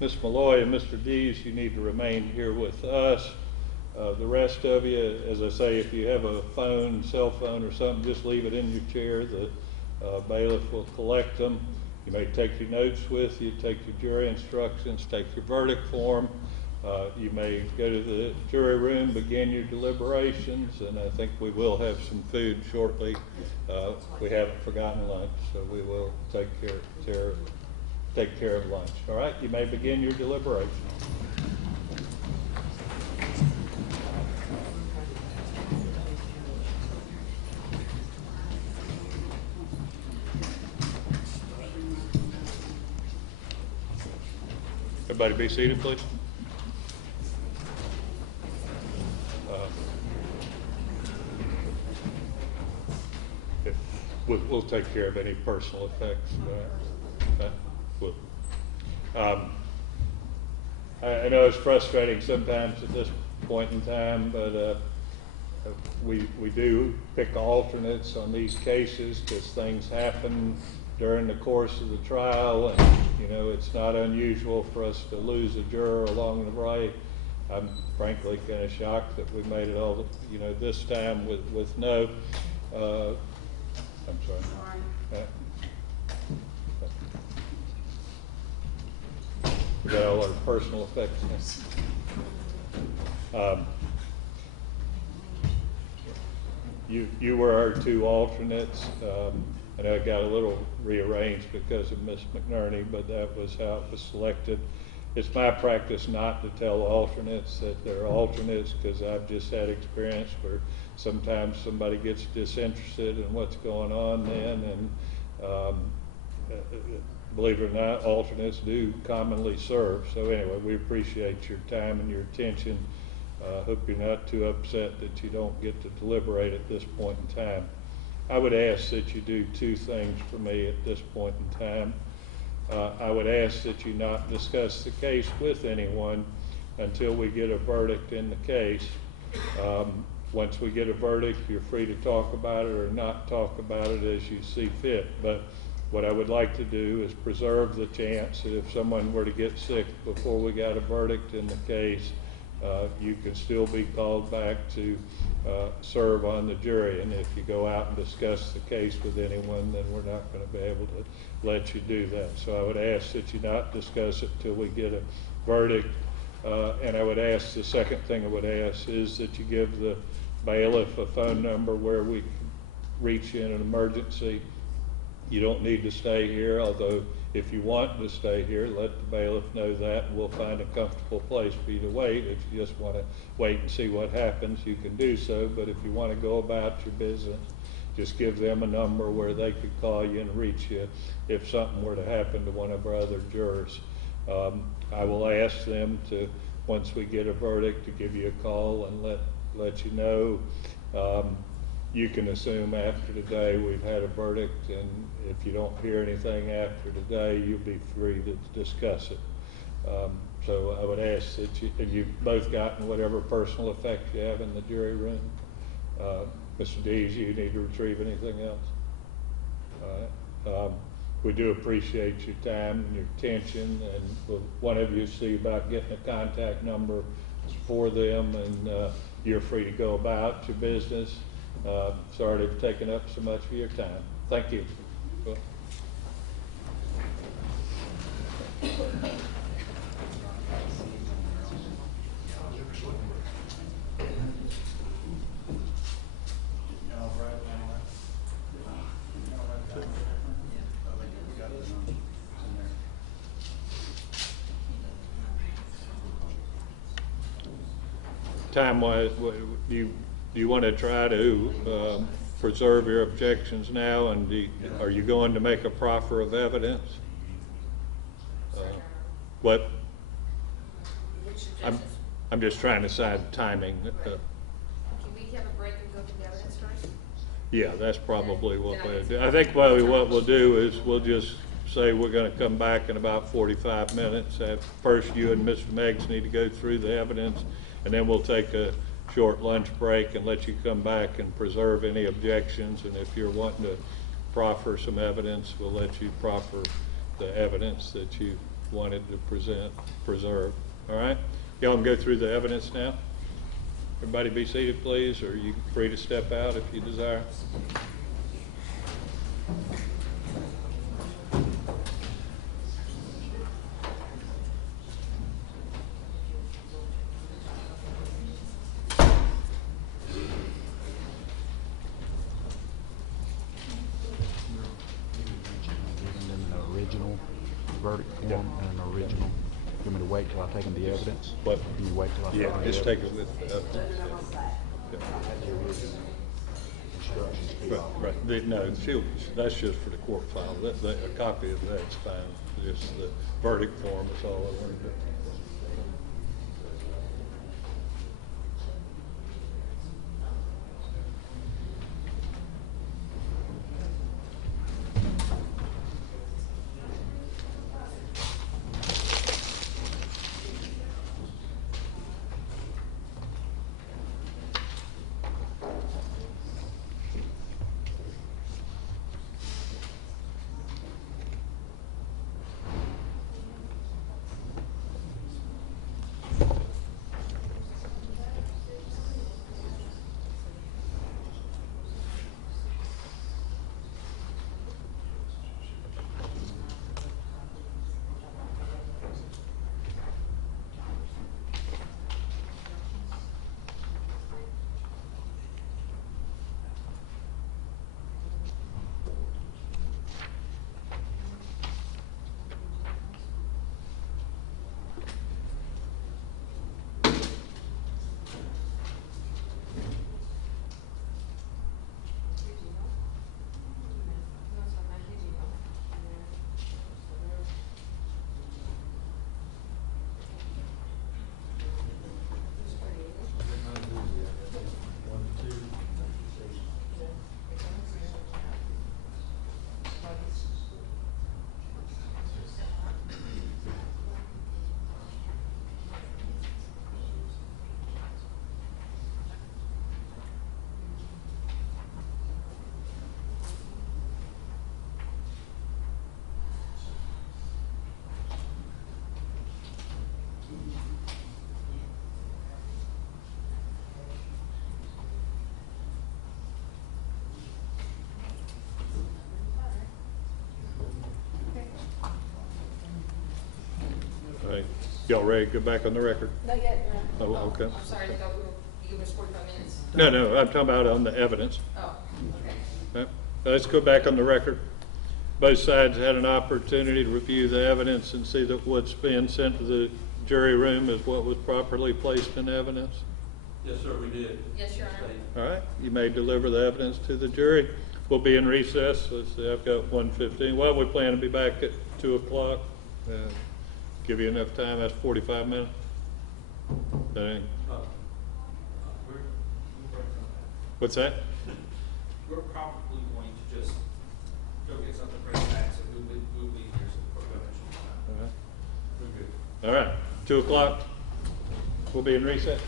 Ms. Malloy and Mr. Dees, you need to remain here with us. The rest of you, as I say, if you have a phone, cell phone or something, just leave it in your chair. The bailiff will collect them. You may take your notes with you, take your jury instructions, take your verdict form. You may go to the jury room, begin your deliberations, and I think we will have some food shortly. We haven't forgotten lunch, so we will take care of lunch. All right, you may begin your deliberation. Everybody be seated, please. We'll take care of any personal effects. I know it's frustrating sometimes at this point in time, but we do pick alternates on these cases because things happen during the course of the trial, and you know it's not unusual for us to lose a juror along the way. I'm frankly kind of shocked that we made it all, this time with no. I'm sorry. We got all our personal effects. You were our two alternates. I know it got a little rearranged because of Miss McNerney, but that was how it was selected. It's my practice not to tell alternates that they're alternates because I've just had experience where sometimes somebody gets disinterested in what's going on then, and believe it or not, alternates do commonly serve. So anyway, we appreciate your time and your attention. Hope you're not too upset that you don't get to deliberate at this point in time. I would ask that you do two things for me at this point in time. I would ask that you not discuss the case with anyone until we get a verdict in the case. Once we get a verdict, you're free to talk about it or not talk about it as you see fit. But what I would like to do is preserve the chance that if someone were to get sick before we got a verdict in the case, you could still be called back to serve on the jury. And if you go out and discuss the case with anyone, then we're not going to be able to let you do that. So I would ask that you not discuss it till we get a verdict. And I would ask, the second thing I would ask is that you give the bailiff a phone number where we can reach you in an emergency. You don't need to stay here, although if you want to stay here, let the bailiff know that, and we'll find a comfortable place for you to wait. If you just want to wait and see what happens, you can do so. But if you want to go about your business, just give them a number where they could call you and reach you if something were to happen to one of our other jurors. I will ask them to, once we get a verdict, to give you a call and let you know. You can assume after today we've had a verdict, and if you don't hear anything after today, you'll be free to discuss it. So I would ask that you've both gotten whatever personal effects you have in the jury room. Mr. Dees, you need to retrieve anything else? All right. We do appreciate your time and your attention, and one of you see about getting a contact number for them, and you're free to go about your business. Sorry to have taken up so much of your time. Thank you. Time-wise, do you want to try to preserve your objections now, and are you going to make a proffer of evidence? What? I'm just trying to decide timing. Can we have a break and go to the evidence first? Yeah, that's probably what we'll do. I think what we'll do is we'll just say we're going to come back in about 45 minutes. First, you and Mr. Meggs need to go through the evidence, and then we'll take a short lunch break and let you come back and preserve any objections. And if you're wanting to proffer some evidence, we'll let you proffer the evidence that you wanted to preserve. All right? Y'all can go through the evidence now. Everybody be seated, please, or you free to step out if you desire. Original verdict form and an original. You want me to wait till I take in the evidence? What? You wait till I take Yeah, in just the take evidence? it with the evidence. Yeah. I had the original instructions. Right. No, that's just for the court file. A copy of that's fine. Just the verdict form is all I wanted to. All right. Y'all ready to go back on the record? Not yet, no. Oh, okay. I'm sorry, I thought you gave us 45 minutes. No, I'm talking about on the evidence. Oh, okay. Okay. Let's go back on the record. Both sides had an opportunity to review the evidence and see that what's being sent to the jury room is what was properly placed in evidence. Yes, sir, we did. Yes, Your Honor. All right, you may deliver the evidence to the jury. We'll be in recess. Let's see, I've got 1:15. Well, we plan to be back at 2 o'clock. Give you enough time, that's 45 minutes. That ain't- We're What's that? probably going to just go get something for back, so we'll be here for All right. We're good. All right, 2 o'clock. We'll be in recess.